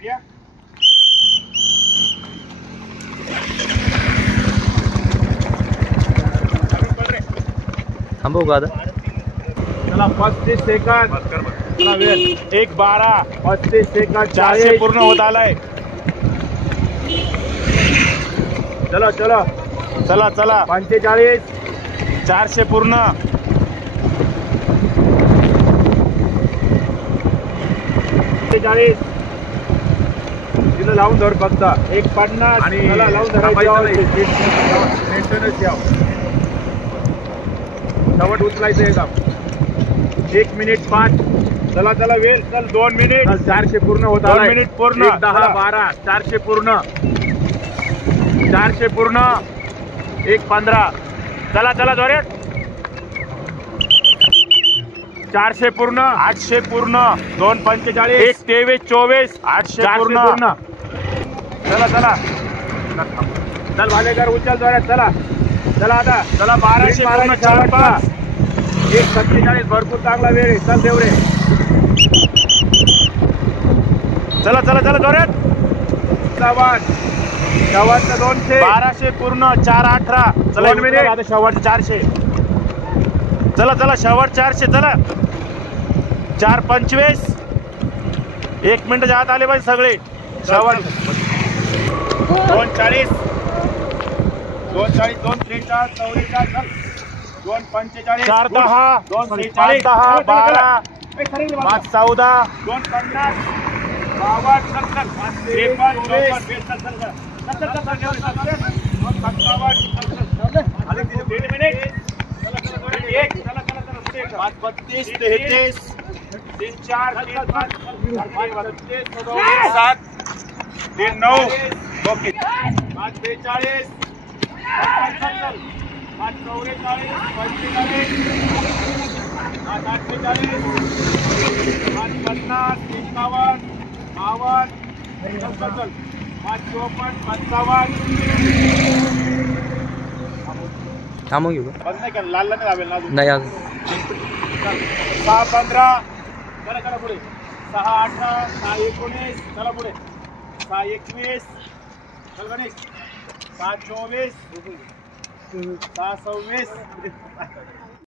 Media थांबव का आता? चला 35 सेकंद. चला वेळ 1:12 35 सेकंद. 400 पूर्ण होत आलाय. चला चला चला चला 45 400 पूर्ण. 45 तिला लावून धर फक्त 1:50 आणि मला लावून धरायचं. मेंटेनन्स याव शेवट उचलायचं एकदम. 1 मिनिट 5. चला चला वेळ चल 2 मिनिट. 400 पूर्ण होत आलाय. 2 मिनिट पूर्ण. 10 12 400 पूर्ण. 400 पूर्ण. 1:15. चला चला जोरात. 400 पूर्ण. 800 पूर्ण. 2:45 1:23 24 800 पूर्ण. चला चला चल भालेकर उचल जोरात. चला चला आता चला 1200 पूर्ण. 4:5 1:47 भरपूर चांगला वेळ आहे. चल देवरे. चला चला चला जोरात. 200 1200 पूर्ण. 4:18 चला मिनिट आता शेवट 400. चला चला शेवट 400. चला 4:25 1 मिनिट आत आले पाहिजे सगळे. शेवट 2:40 2:40 2:43 44 2:45 4:10 2:46 12 5:14 2:50 थांबून घेऊ का? लाल नाही लावेल ना नाही अजून. 6:15 चला चला पुढे. 6:18 6:19 चला पुढे. 6:21 चल गणेश. 7:24 6:26